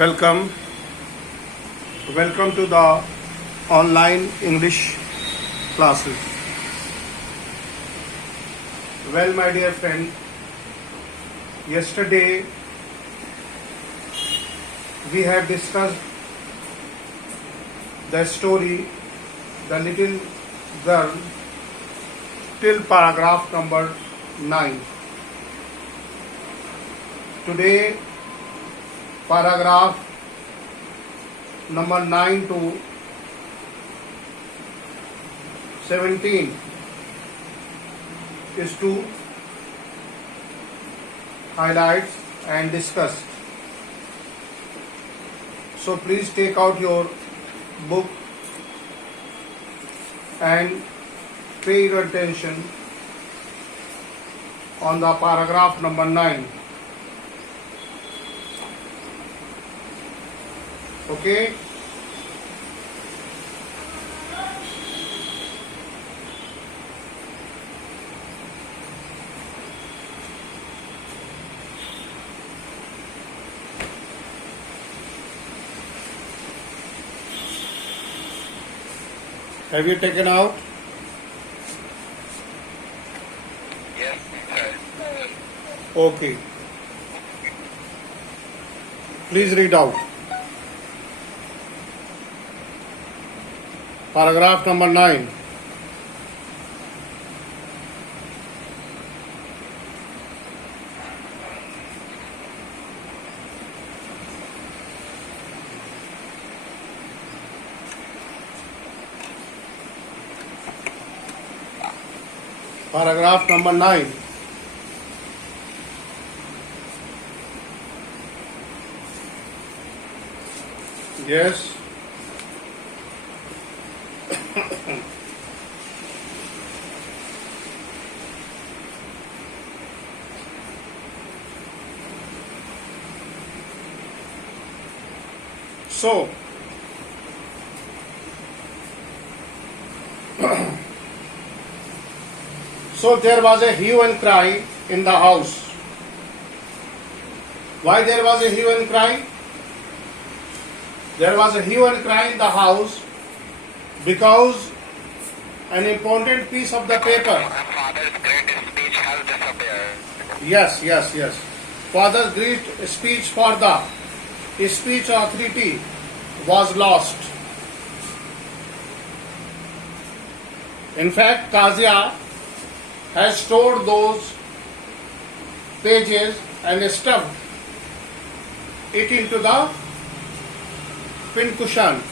Welcome. Welcome to the online English classes. Well, my dear friend, yesterday we have discussed the story, The Little Girl, till paragraph number 9. Today, paragraph number 9 to 17 is to highlight and discuss. So please take out your book and pay your attention on the paragraph number 9. Okay? Have you taken out? Yes, sir. Okay. Please read out. Paragraph number 9. Paragraph number 9. Yes. So, there was a hue and cry in the house. Why there was a hue and cry? There was a hue and cry in the house because an important piece of the paper. Father's great speech has disappeared. Yes. Father's great speech for the speech authority was lost. In fact, Kazia has stored those pages and stuffed it into the pincushion.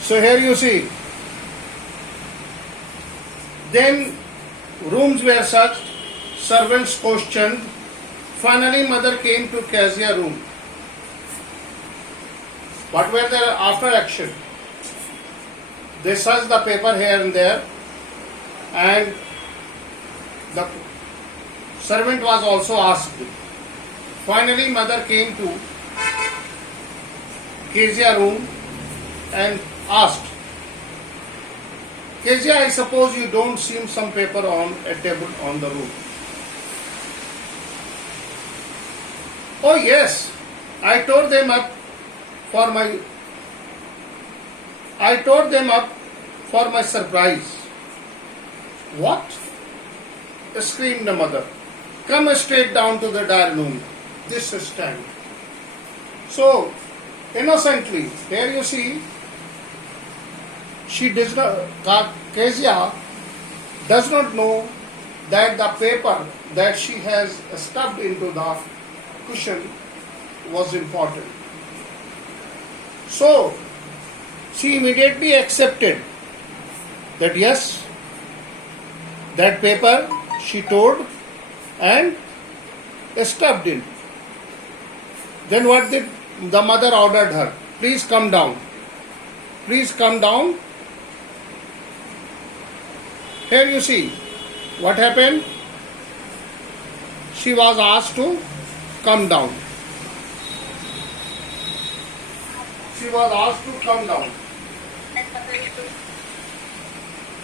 So here you see. Then rooms were searched, servants questioned. Finally, mother came to Kazia room. What were their after action? They searched the paper here and there, and the servant was also asked. Finally, mother came to Kezia room and asked, Kezia, I suppose you don't see some paper on a table on the room. Oh yes, I tore them up for my surprise. What? Screamed the mother. Come straight down to the dining room. This stand. So, innocently, here you see, Kezia does not know that the paper that she has stuffed into the cushion was important. So, she immediately accepted that yes, that paper she tore and stuffed in. Then what did the mother ordered her? Please come down. Please come down. Here you see what happened. She was asked to come down. She was asked to come down.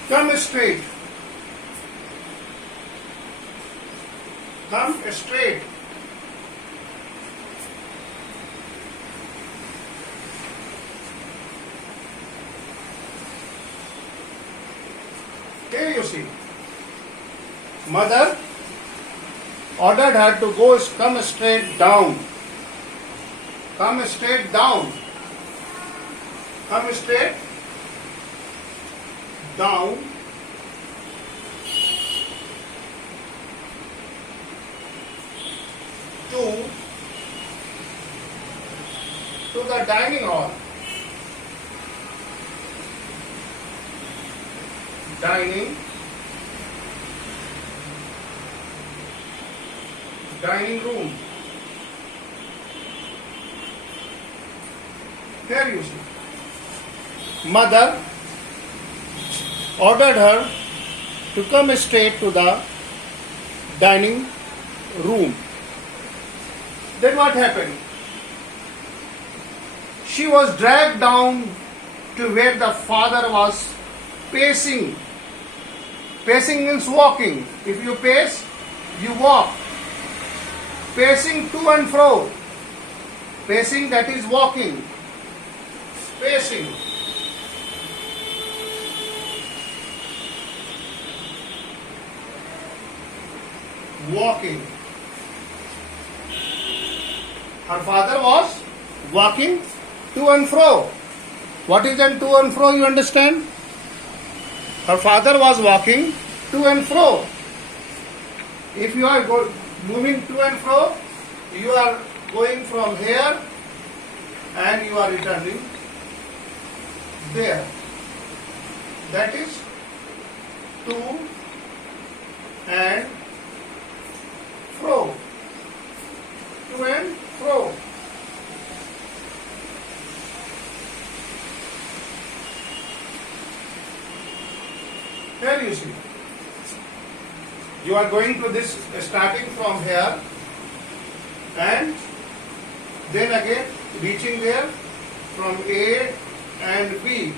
Come straight. Come straight. you see, mother ordered her to come straight down. Come straight down. Come straight down. To the dining hall. Dining room. Here you see. Mother ordered her to come straight to the dining room. Then what happened? She was dragged down to where the father was pacing. Pacing means walking. If you pace, you walk. Pacing to and fro. Pacing, that is walking. Pacing. Walking. Her father was walking to and fro. What is an to and fro, you understand? Her father was walking to and fro. If you are moving to and fro, you are going from here and you are returning there. That is to and fro. To and fro. Here you see. You are going to this, starting from here and then again reaching there from A and B.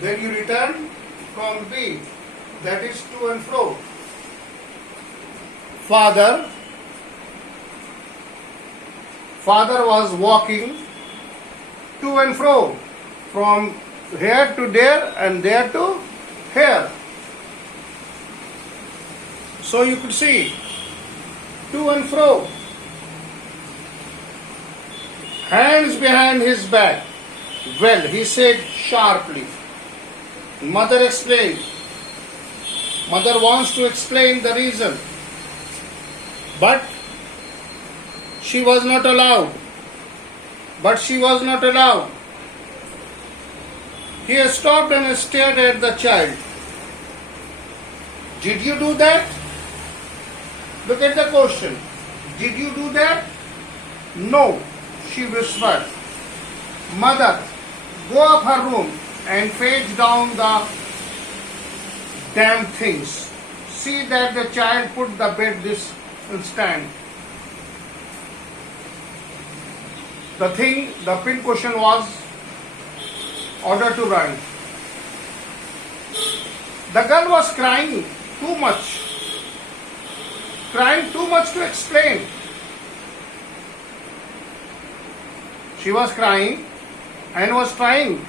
Then you return from B. That is to and fro. Father was walking to and fro from here to there and there to here. So you could see to and fro. Hands behind his back. Well, he said sharply. Mother explained. Mother wants to explain the reason. But she was not allowed. He stopped and stared at the child. Did you do that? Look at the question. Did you do that? No, she whispered. Mother, go up her room and fetch down the damn things. See that the child put the bed this instant. The pin question was order to run. The girl was crying too much to explain. She was crying and was trying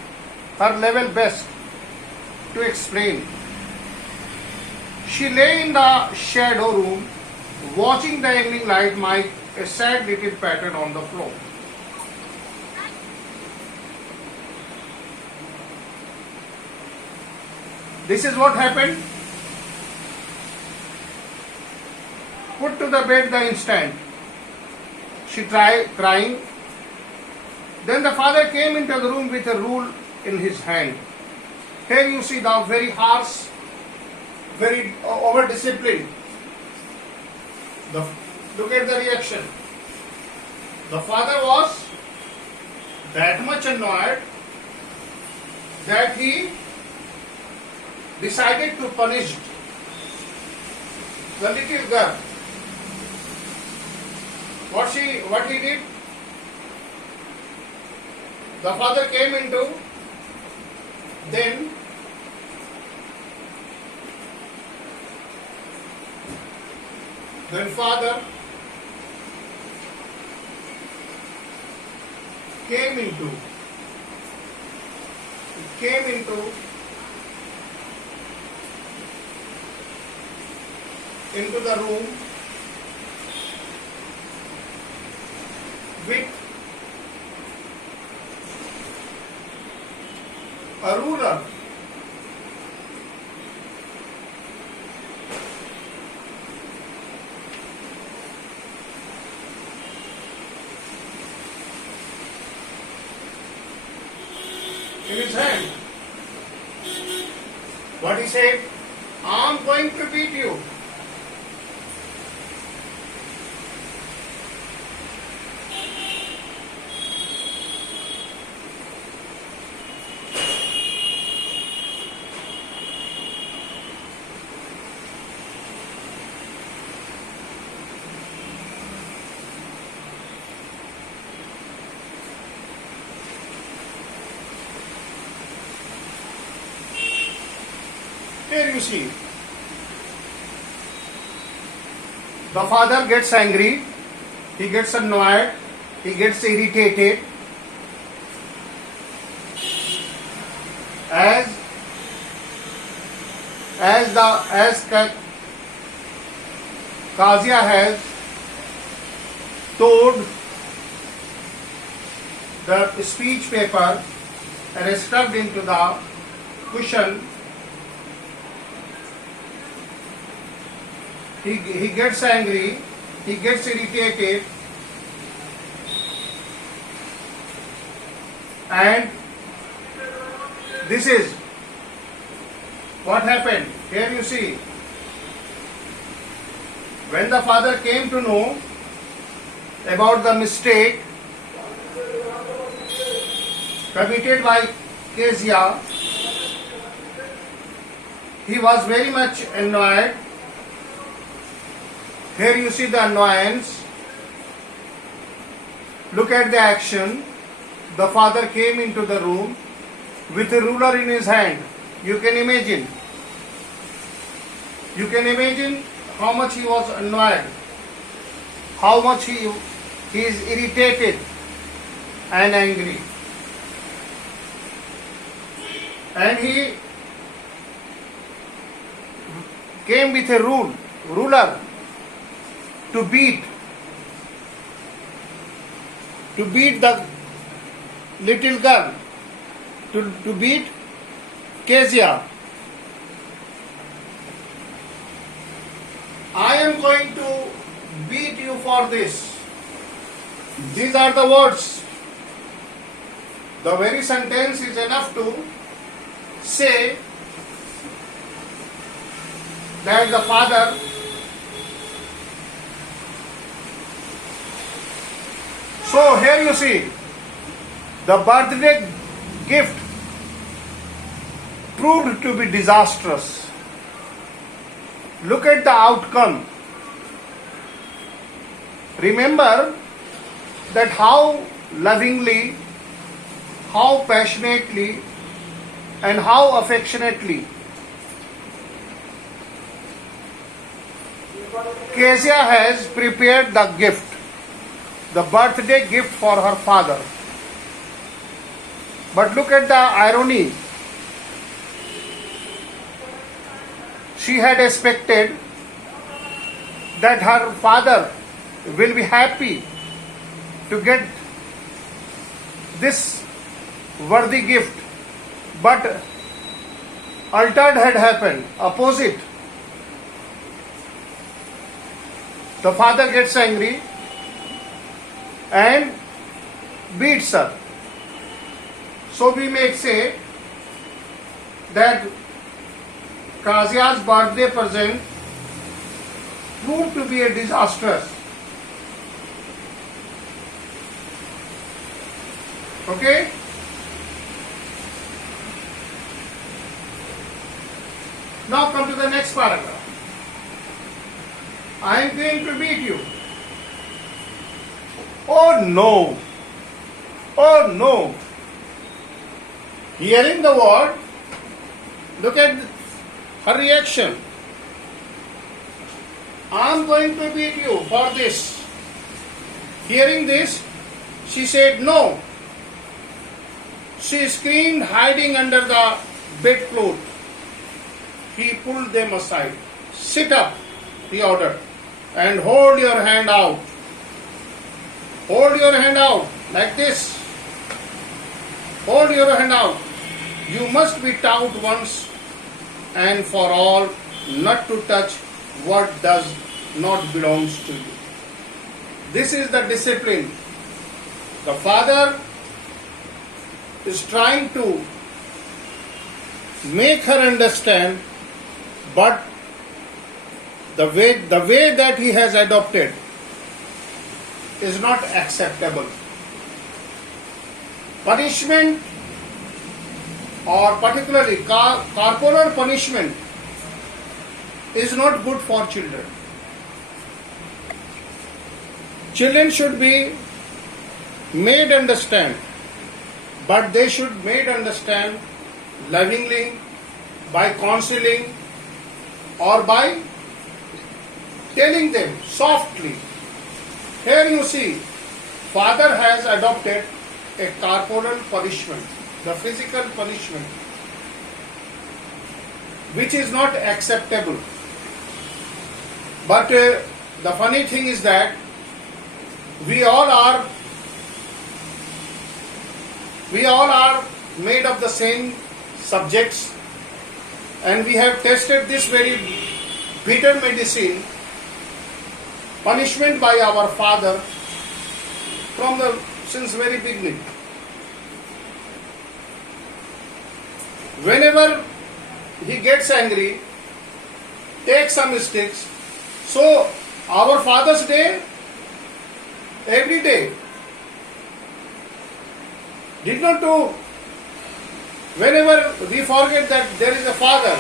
her level best to explain. She lay in the shadow room, watching the evening light make a sad little pattern on the floor. This is what happened. Put to the bed the instant. She tried crying. Then the father came into the room with a rule in his hand. Here you see the very harsh, very over-disciplined. Look at the reaction. The father was that much annoyed that he decided to punish the little girl. What he did? The father came into, then father came into into the room with a ruler. In his hand. What he said? I'm going to beat you. Here you see, the father gets angry, he gets annoyed, he gets irritated, as Kazia has towed the speech paper and stuffed into the cushion. He gets angry, he gets irritated, and this is what happened. Here you see, when the father came to know about the mistake committed by Kezia, he was very much annoyed. Here you see the annoyance. Look at the action. The father came into the room with a ruler in his hand. You can imagine. You can imagine how much he was annoyed, how much he is irritated and angry. And he came with a ruler to beat the little girl, to beat Kezia. I am going to beat you for this. These are the words. The very sentence is enough to say that the father So here you see, the birthday gift proved to be disastrous. Look at the outcome. Remember that how lovingly, how passionately, and how affectionately Kezia has prepared the gift, the birthday gift for her father. But look at the irony. She had expected that her father will be happy to get this worthy gift, but altered had happened, opposite. The father gets angry and beats her. So we may say that Kazia's birthday present proved to be a disaster. Okay? Now come to the next paragraph. I am going to beat you. Oh no! Oh no! Hearing the word, look at her reaction. I am going to beat you for this. Hearing this, she said no. She screamed, hiding under the bedclothes. He pulled them aside. Sit up, he ordered. And hold your hand out. Hold your hand out like this. Hold your hand out. You must be taught once and for all not to touch what does not belongs to you. This is the discipline. The father is trying to make her understand, but the way that he has adopted is not acceptable. Punishment, or particularly corporal punishment, is not good for children. Children should be made understand, but they should made understand lovingly, by counseling, or by telling them softly. Here you see, father has adopted a corporal punishment, the physical punishment, which is not acceptable. But the funny thing is that we all are made of the same subjects, and we have tested this very bitter medicine, punishment by our father, since very beginning. Whenever he gets angry, take some sticks. So our Father's Day, every day, did not do. Whenever we forget that there is a Father,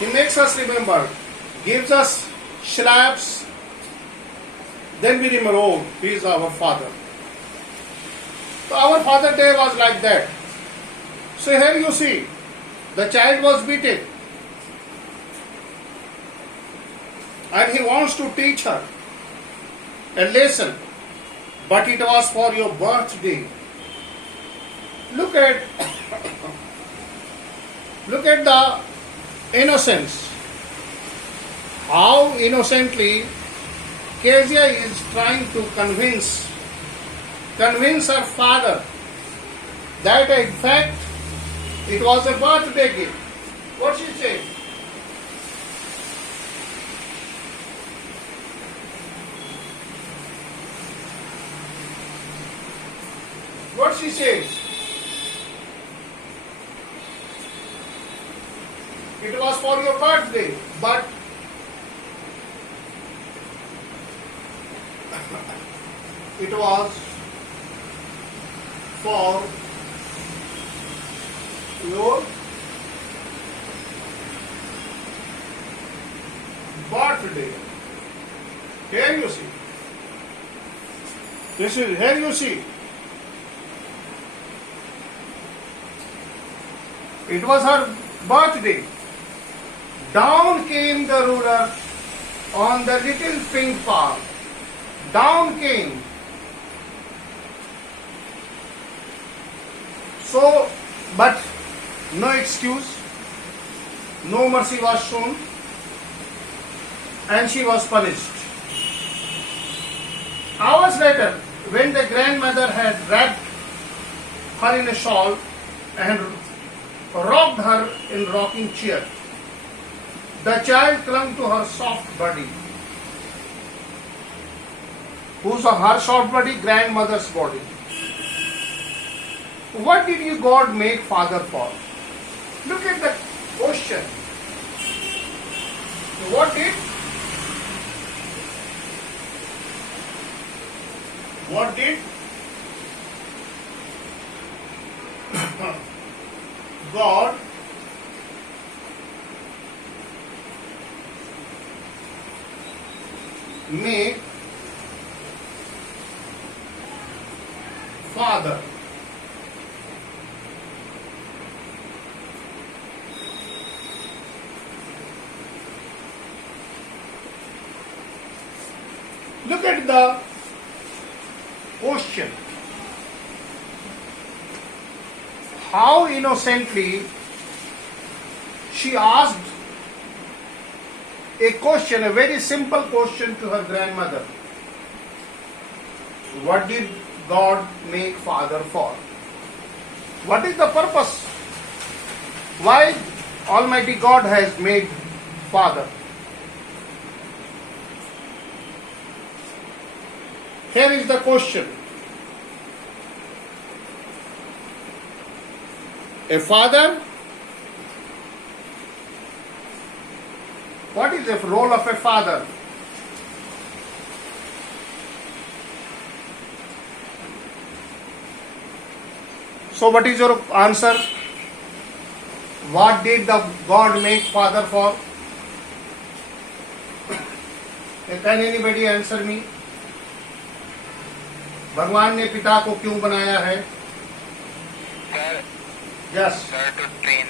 He makes us remember, gives us slaps, then we remember, oh, He is our Father. So our Father Day was like that. So here you see, the child was beaten, and he wants to teach her a lesson, but it was for your birthday. Look at the innocence. How innocently Kezia is trying to convince her father that in fact it was a birthday gift. What she said? What she says? It was for your birthday, but it was for your birthday. Here you see. Here you see. It was her birthday. Down came the ruler on the little pink paw. Down came. So, but no excuse, no mercy was shown, and she was punished. Hours later, when the grandmother had wrapped her in a shawl and rocked her in rocking chair, the child clung to her soft body. Who's her soft body? Grandmother's body. What did you God make father for? Look at the question. What did God make father? Look at the question. How innocently she asked a question, a very simple question to her grandmother. What did God make father for? What is the purpose? Why Almighty God has made father? Here is the question. A father, what is the role of a father? So what is your answer? What did the God make father for? Can anybody answer me? भगवान ने पिता को क्यों बनाया है? Sir, Yes. sir, to train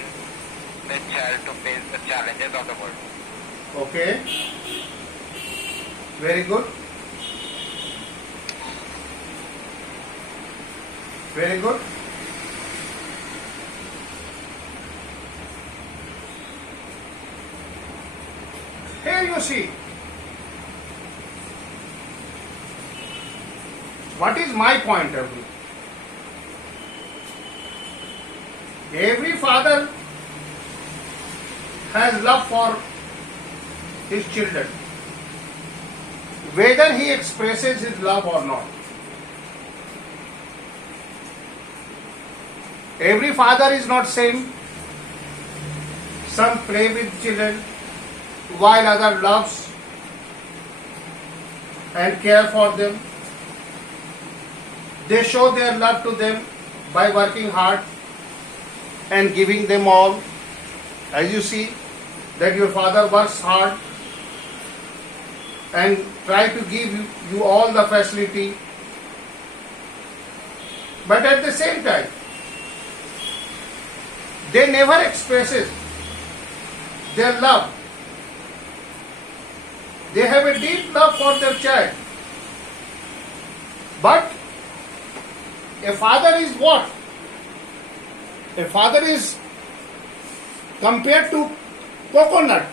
the child to face the challenges of the world. Okay. Very good. Very good. Here you see. What is my point of view? Every father has love for his children, whether he expresses his love or not. Every father is not same. Some play with children, while other loves and care for them. They show their love to them by working hard and giving them all. As you see that your father works hard and try to give you all the facility, but at the same time they never expresses their love. They have a deep love for their child, but a father is what? A father is compared to coconut.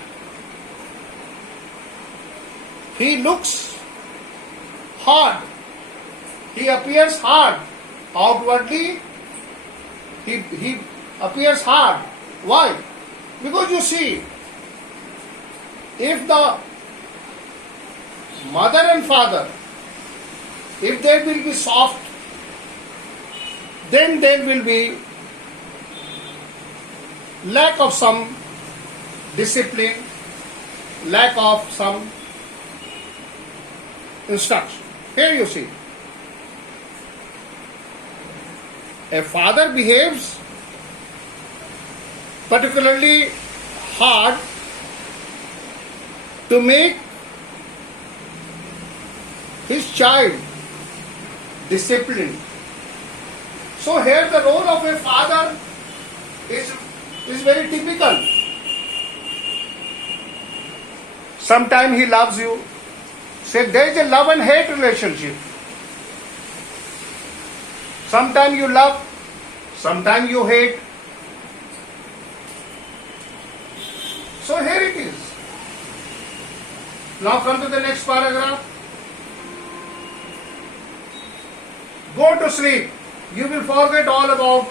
He looks hard. He appears hard. Outwardly, he appears hard. Why? Because you see, if the mother and father, if they will be soft, then there will be lack of some discipline, lack of some instruction. Here you see, a father behaves particularly hard to make his child disciplined. So here the role of a father is very typical. Sometimes he loves you. Say there is a love and hate relationship. Sometimes you love, sometimes you hate. So here it is. Now come to the next paragraph. Go to sleep. You will forget all about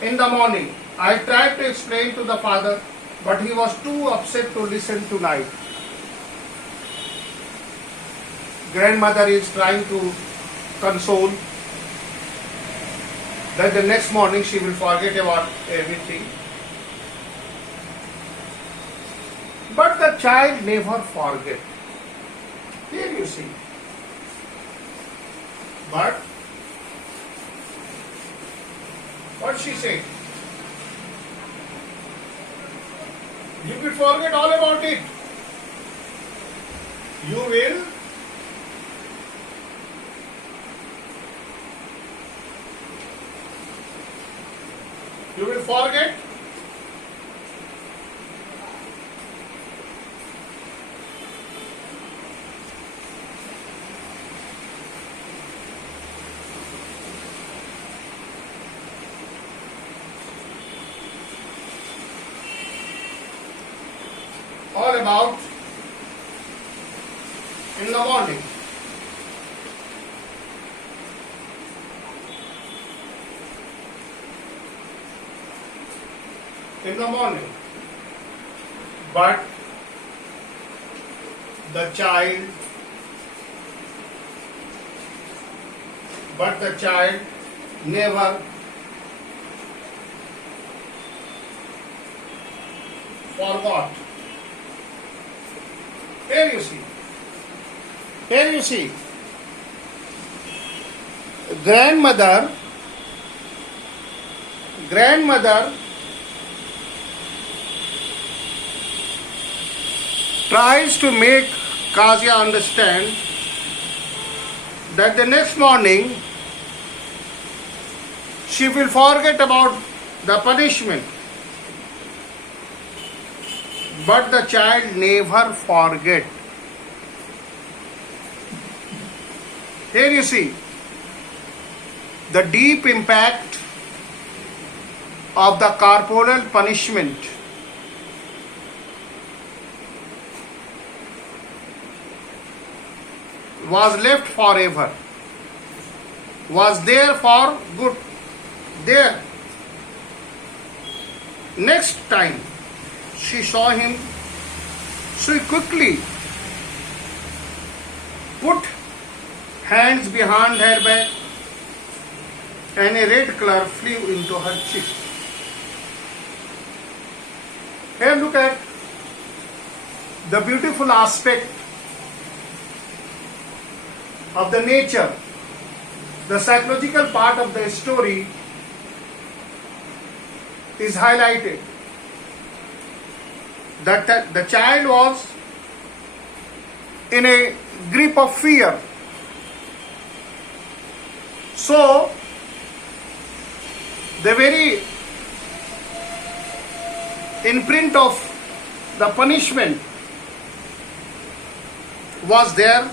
in the morning. I tried to explain to the father, but he was too upset to listen tonight. Grandmother is trying to console that the next morning she will forget about everything. But the child never forget. Here you see. But what she said, you will forget all about it. You will forget. All about in the morning. In the morning. But the child never forgot. Here you see. Grandmother tries to make Kazia understand that the next morning she will forget about the punishment. But the child never forget. Here you see the deep impact of the corporal punishment. Was left forever, was there for good. There. Next time she saw him, she quickly put hands behind her back and a red color flew into her cheek. Here look at the beautiful aspect of the nature, the psychological part of the story is highlighted. That the child was in a grip of fear. So, the very imprint of the punishment was there.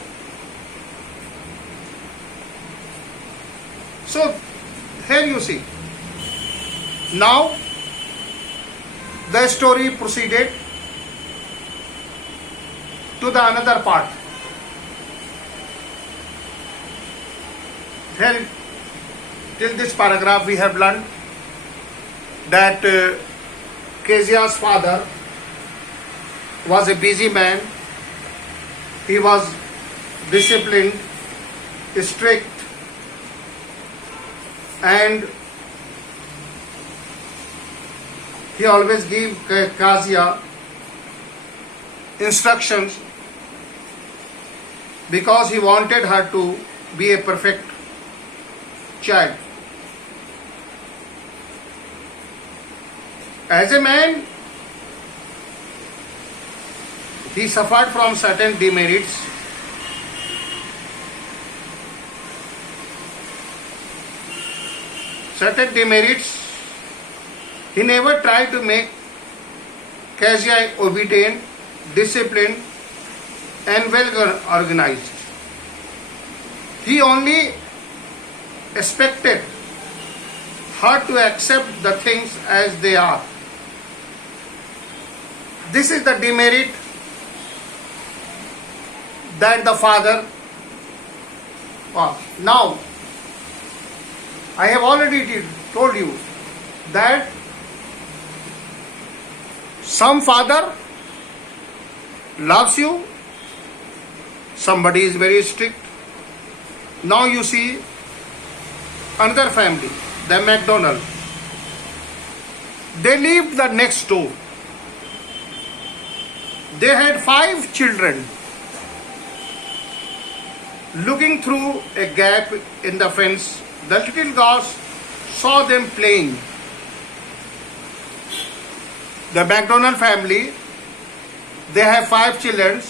So, here you see. Now, the story proceeded to the another part. Here, till this paragraph we have learned that Kezia's father was a busy man. He was disciplined, strict, and he always gave Kazia instructions because he wanted her to be a perfect child. As a man, he suffered from certain demerits. He never tried to make Kazia obedient, disciplined, and well organized. He only expected her to accept the things as they are. This is the demerit that the father was. Now, I have already told you that some father loves you, somebody is very strict. Now you see another family, the McDonald. They lived the next door. They had 5 children. Looking through a gap in the fence, the little girls saw them playing. The McDonald family, they have 5 children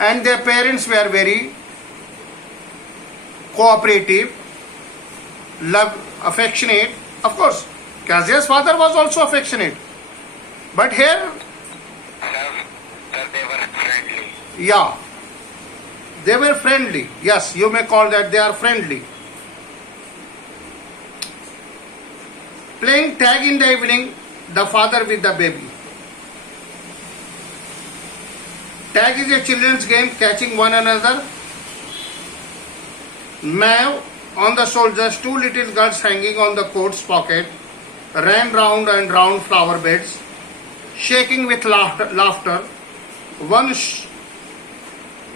and their parents were very cooperative, affectionate. Of course, Kazia's father was also affectionate. But here, Sir, they were friendly. yeah, they were friendly. Yes, you may call that they are friendly. Playing tag in the evening, the father with the baby. Tag is a children's game, catching one another. Now, on the shoulders, two little girls hanging on the coat's pocket ran round and round flower beds, shaking with laughter. Once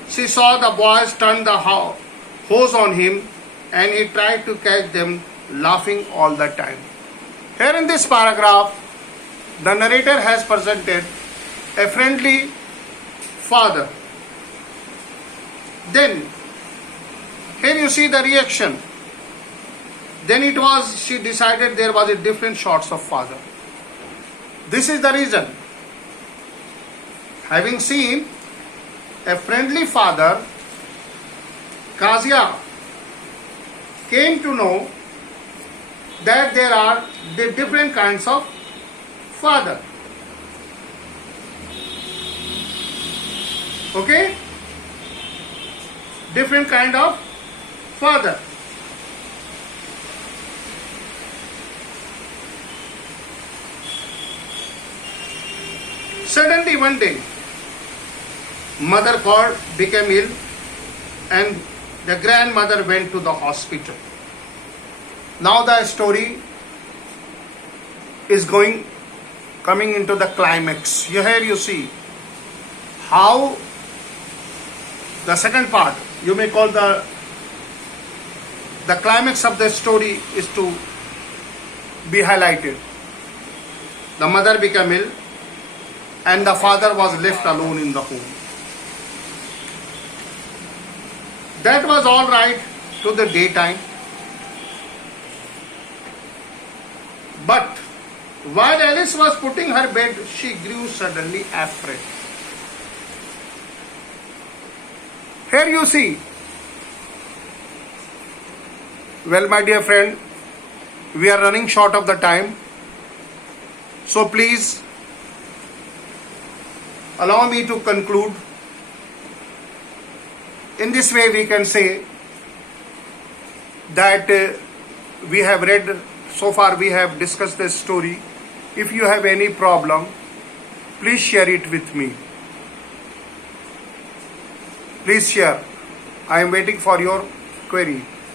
she saw the boys turn the hose on him, and he tried to catch them, laughing all the time. Here in this paragraph, the narrator has presented a friendly father. Then, here you see the reaction. Then she decided there was a different shots of father. This is the reason. Having seen a friendly father, Kazia came to know that there are the different kinds of father. Okay? Different kind of father. Suddenly one day, mother became ill, and the grandmother went to the hospital. Now the story is coming into the climax. Here you see how the second part, you may call the climax of the story, is to be highlighted. The mother became ill, and the father was left alone in the home. That was all right to the daytime. But while Alice was putting her bed, she grew suddenly afraid. Here you see. Well, my dear friend, we are running short of the time. So please allow me to conclude. In this way, we can say that we have read, so far we have discussed this story. If you have any problem, please share it with me. Please share. I am waiting for your query.